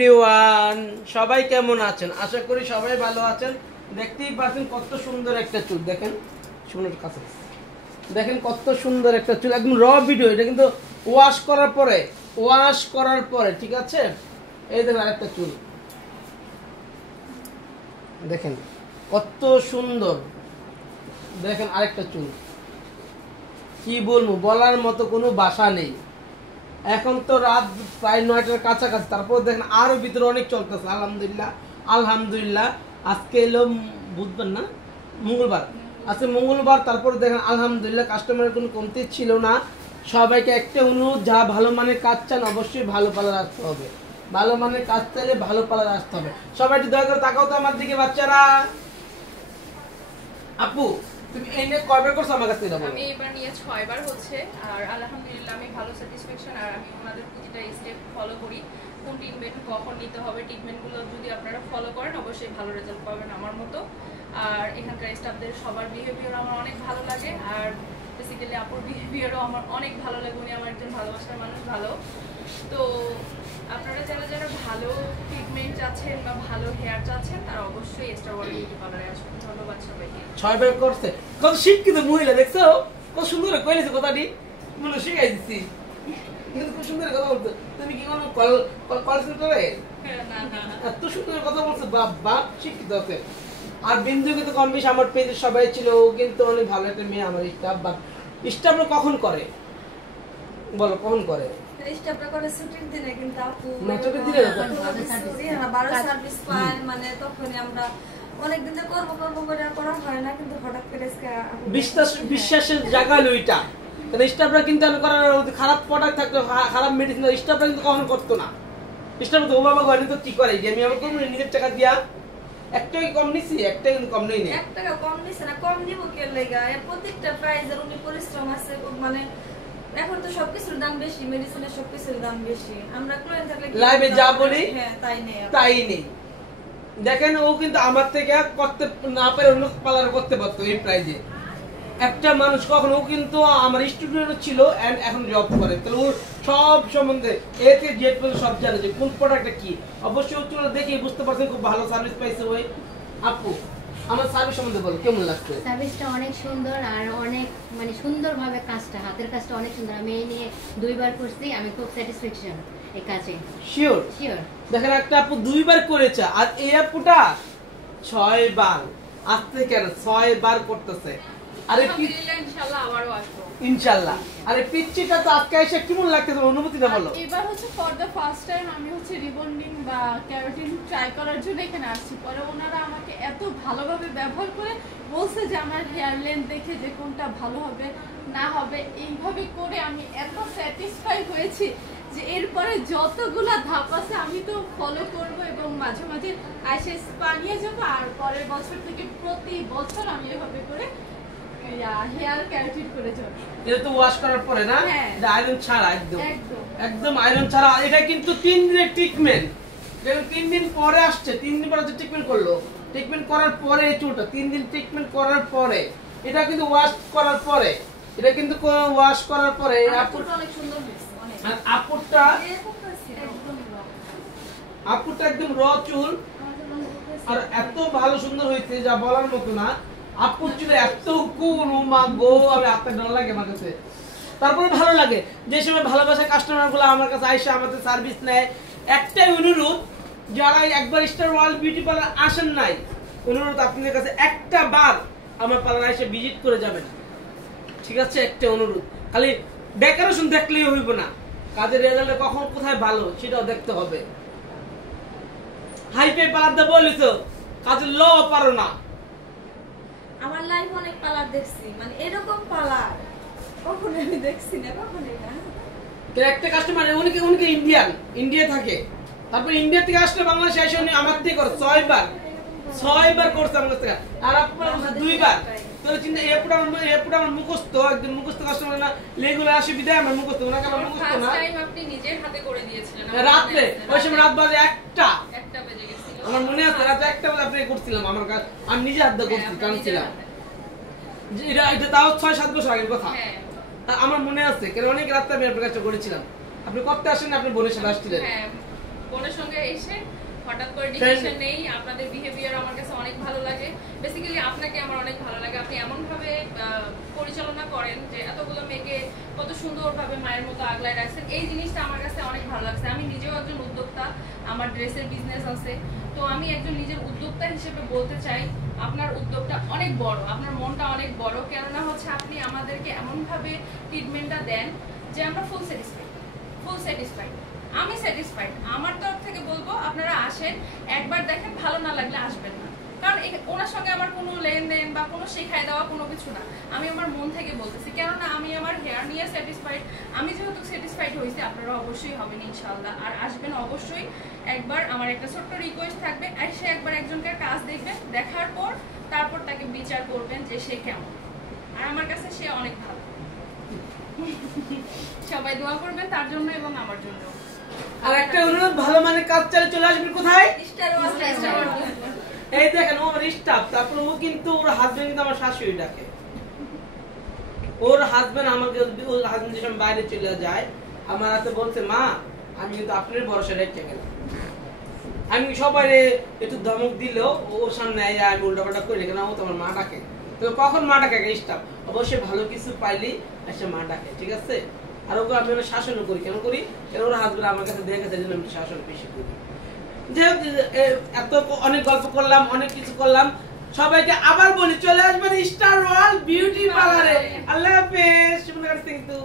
Everyone, সবাই কেমন আছেন? আশা করি সবাই ভালো আছেন। দেখতেই পাচ্ছেন কত সুন্দর একটা চুল, দেখেন সুন্দর কাছে দেখেন কত সুন্দর একটা চুল, একদম র ভিডিও। এটা কিন্তু ওয়াশ করার পরে ঠিক আছে। এই দেখেন আরেকটা চুল, দেখেন কত সুন্দর। দেখেন আরেকটা চুল, কি বলবো, বলার মতো কোনো ভাষা নেই। এখন তো রাত প্রায় 9টার কাছাকাছি, তারপর দেখেন আরো ভিতরে অনেক চলতেছে। আলহামদুলিল্লাহ আজকে এলো বুধবার না মঙ্গলবার, আজকে মঙ্গলবার। তারপর দেখেন আলহামদুলিল্লাহ কাস্টমারের কোনো কমতি ছিল না। সবাইকে একটা অনুরোধ, যারা ভালো মানের কাজ চান অবশ্যই ভালো পার্লার আসতে হবে। ভালো মানের কাজ চাইলে ভালো পার্লার আসতে হবে। সবাই একটু দয়া করে তাকাও তো আমার দিকে বাচ্চারা। আপু তুমি এনে কয়বার করছো আমার কাছে? আমি এবার নিয়ে 6 বার হচ্ছে, আর আলহামদুলিল্লাহ আমি ভালো স্যাটিসফ্যাকশন। আর আমি ওনাদের প্রতিটা স্টেপ ফলো করি, কোন ট্রিটমেন্ট কখন নিতে হবে, ট্রিটমেন্টগুলো যদি আপনারা ফলো করেন অবশ্যই ভালো রেজাল্ট পাবেন আমার মতো। আর এখানকার স্টাফদের সবার বিহেভিয়ার আমার অনেক ভালো লাগে, আর বেসিক্যালি আপুর বিহেভিয়ারও আমার অনেক ভালো লাগে। উনি আমার একজন ভালোবাসার মানুষ, ভালো। তো আপনারা যারা ভালো ট্রিটমেন্ট চাচ্ছেন বা ভালো হেয়ার চাচ্ছেন তারা অবশ্যই স্টার ওয়ার্ল্ড বিউটি পার্লারে আসবেন। ধন্যবাদ সবাইকে। 6 বার করছে, কত শিক্ষিত মহিলা দেখছো, কত সুন্দর কইলেছে কথাটি, মনে শিখাই দিচ্ছি। কিন্তু খুব সুন্দর কথা বলতো। তুমি কি কোনো কল সেন্টারে এত সুন্দর কথা বলছো? বাবা শিক্ষিত আছে। আর বিন্দু কিন্তু কম বেশি আমার পেজে সবাই ছিল, ও কিন্তু অনেক ভালো একটা মেয়ে। আমার স্টাফ বা স্টাফরা কখন করে বলো, কখন করে? স্টাফরা করে ছুটির দিনে, কিন্তু আপু না ছুটির দিনে না, 12 সার্ভিস পায় মানে তখনই আমরা অনেক দিন করব করে করা হয় না, কিন্তু হঠাৎ করে বিশ্বাসের জায়গা হলো এটা। কারণ স্টাফরা কিন্তু আমি করার খারাপ প্রোডাক্ট থাকতো, খারাপ মেডিসিন, স্টাফরা কিন্তু কখনো করতো না। স্টাফরা তো ও বাবা ঘরে তো কি করে যে আমি আমার করবো নিজের টাকা দিয়া। একটাই কম নিছি, একটাই কিন্তু কম নেই না। 1 টাকা কম নিছে না, কম নিব কে লাগা? এর প্রত্যেকটা প্রাইজের উনি পরিশ্রম আছে। মানে এখন তো সবকিছুর দাম বেশি, মেডিসিনের সবকিছুর দাম বেশি। আমরা ক্লায়েন্ট থাকলে লাইভে যা বলি হ্যাঁ তাই নেই। দেখেন ও কিন্তু আমার থেকে করতে না পারে অন্য পার্লার করতে পারতো এই প্রাইজে। একটা মানুষ কখনো, ও কিন্তু আমার স্টুডেন্ট ছিল এন্ড এখন জব করে, তাহলে ওর সব সম্বন্ধে এ থেকে জেড পর্যন্ত সব জানে যে কোন প্রোডাক্টটা কি। অবশ্যই ওগুলো দেখে বুঝতে পারছেন খুব ভালো সার্ভিস পাইছে ওই আপু। আমার সার্ভিস সম্বন্ধে বলো, কেমন লাগছে? সার্ভিসটা অনেক সুন্দর, আর অনেক মানে সুন্দরভাবে কাজটা, হাতের কাজটা অনেক সুন্দর। আমি এই নিয়ে 2 বার করছি, আমি খুব স্যাটিসফ্যাকশন এই কাজে। শিওর দেখেন একটা আপু 2 বার করেছে, আর এই আপুটা 6 বার। আসতে কেন 6 বার করতেছে। আরে ইনশাআল্লাহ আবারও আসবো ইনশাআল্লাহ। আরে পিচ্চিটা তো আজকে এসে কেমন লাগছে তোমার অনুভূতিটা বলো? এবার হচ্ছে ফর দ্য ফার্স্ট টাইম আমি হচ্ছে রিবন্ডিং বা ক্যারাটিন ট্রাই করার জন্য এখানে আসছি। পরে ওনারা আমাকে এত ভালোভাবে ব্যবহার করে বলছে যে আমার হেয়ার লেন্থ দেখে যে কোনটা ভালো হবে না হবে, এইভাবে করে আমি এত স্যাটিসফাই হয়েছি যে এরপরে যতগুলা ধাপ আছে আমি তো ফলো করব, এবং মাঝে মাঝে এসে স্পা নিয়ে যাবো। আর পরের বছর থেকে প্রতি বছর আমি এভাবে করে হেয়ার ক্যারাটিন করে যাব। এটা তো ওয়াশ করার পরে না, এটা আয়রন ছাড়া, একদম আয়রন ছাড়া। এটা কিন্তু 3 দিনের ট্রিটমেন্ট, যেমন 3 দিন পরে আসছে, 3 দিন পরে ট্রিটমেন্ট করলো। ট্রিটমেন্ট করার পরে এই চুলটা 3 দিন ট্রিটমেন্ট করার পরে, এটা কিন্তু ওয়াশ করার পরে, এটা কিন্তু ওয়াশ করার পরে আপুটা অনেক সুন্দর হয়েছে। আর আপুরটা একদম র চুল, আর এত ভালো সুন্দর হয়েছে যা বলার মতো না। আপুর চুলে এত কোন মা গো, আমি আপনার ডর লাগে আমার কাছে। তারপরে ভালো লাগে যে সময় ভালোবাসা কাস্টমার গুলো আমার কাছে আইসা আমাদের সার্ভিস নেয়। একটাই অনুরোধ, যারা একবার স্টার ওয়ার্ল্ড বিউটি পার্লার আসেন নাই, অনুরোধ আপনাদের কাছে একটা বার আমার পার্লার এসে ভিজিট করে যাবেন, ঠিক আছে? একটা অনুরোধ, খালি ডেকোরেশন দেখলেই হইব না, কাজের রেজাল্ট কখন কোথায় ভালো সেটাও দেখতে হবে। হাইফাই পার্লার দা বলিস কাজের ল পারো না। আমার লাইফ অনেক পার্লার দেখছি, মানে এরকম পার্লার কখনো আমি দেখছি না, কখনোই না। একটা কাস্টমার উনি ইন্ডিয়া থাকে, তারপর ইন্ডিয়া থেকে আসলে বাংলাদেশে এসে উনি আমার থেকে করে 6 বার করছে আমার কাছে। আর আপনার 2 বার। তাহলে চিন্তা, এপুটা আমার মুখস্থ, একদম মুখস্থ কাস্টমার না, রেগুলার আসে বিদায় আমার মুখস্থ, ওনাকে আমার মুখস্থ না। ফার্স্ট টাইম আপনি নিজের হাতে করে দিয়েছিলেন রাতে, ওই সময় রাত বাজে 1টা বেজে গেছিল, আমার মনে আছে। রাতে 1টা বাজে আপনি করছিলাম আমার কাছে, আমি নিজে হাত দিয়ে করছি, টানছিলাম। এটা তাও 6-7 বছর আগের কথা। আমার মনে আছে, কারণ অনেক রাতে আমি আপনার কাছে করেছিলাম। আপনি করতে আসেন, আপনি বোনের সাথে আসছিলেন। বোনের সঙ্গে এসে হঠাৎ করে ডিসিশন নেই। আপনাদের বিহেভিয়ার আমার কাছে অনেক ভালো লাগে, বেসিক্যালি আপনাকে আমার অনেক ভালো লাগে। আপনি এমনভাবে পরিচালনা করেন যে এতগুলো মেয়েকে কত সুন্দরভাবে মায়ের মতো আগলায় রাখছেন, এই জিনিসটা আমার কাছে অনেক ভালো লাগছে। আমি নিজেও একজন উদ্যোক্তা, আমার ড্রেসের বিজনেস আছে, তো আমি একজন নিজের উদ্যোক্তা হিসেবে বলতে চাই আপনার উদ্যোগটা অনেক বড়, আপনার মনটা অনেক বড়। কেননা হচ্ছে আপনি আমাদেরকে এমনভাবে ট্রিটমেন্টটা দেন যে আমরা ফুল স্যাটিসফাইড। আমি স্যাটিসফাইড। আমার তরফ থেকে বলবো আপনারা আসেন, একবার দেখেন, ভালো না লাগলে আসবেন না। কারণ ওনার সঙ্গে আমার কোনো লেনদেন বা কোনো শেখায় দেওয়া কোনো কিছু না, আমি আমার মন থেকে বলতেছি। কেননা আমি আমার হেয়ার নিয়ে স্যাটিসফাইড, আমি যেহেতু স্যাটিসফাইড হয়েছি আপনারা অবশ্যই হবেন ইনশাআল্লাহ। আর আসবেন অবশ্যই একবার। আমার একটা ছোট্ট রিকোয়েস্ট থাকবে, এসে একবার একজনকার কাজ দেখবেন, দেখার পর তারপর তাকে বিচার করবেন যে সে কেমন। আর আমার কাছে সে অনেক ভালো। সবাই দোয়া করবেন তার জন্য এবং আমার জন্য। আর একটা অনুরোধ, ভালো মানে কাজ চালিয়ে চলে আসবেন কোথায়? এই দেখেন ও আমার স্টাফ। তারপর ও কিন্তু ওর হাজবেন্ড কিন্তু আমার শাশুড়ি ডাকে। ওর হাজবেন্ড আমাকে, ওর হাজবেন্ড যখন বাইরে চলে যায় আমার হাতে বলছে, মা আমি কিন্তু আপনার ভরসা রেখে গেলাম। আমি সবাই একটু ধমক দিলেও ওর সামনে আমি উল্টাপাল্টা করে রেখে না, ও তোমার মা ডাকে। তো কখন মা ডাকে স্টাফ? অবশ্যই ভালো কিছু পাইলি এসে মা ডাকে, ঠিক আছে? আর ওকে আমি শাসনও করি। কেন করি? ওর হাজবেন্ড আমার কাছে দেখেছে জন্য আমি শাসন বেশি করি। যেহেতু এত অনেক গল্প করলাম, অনেক কিছু করলাম, সবাইকে আবার বলি চলে আসবেন স্টার ওয়ার্ল্ড বিউটি পার্লারে। আল্লাহ হাফেজ। শুভকামনা কিন্তু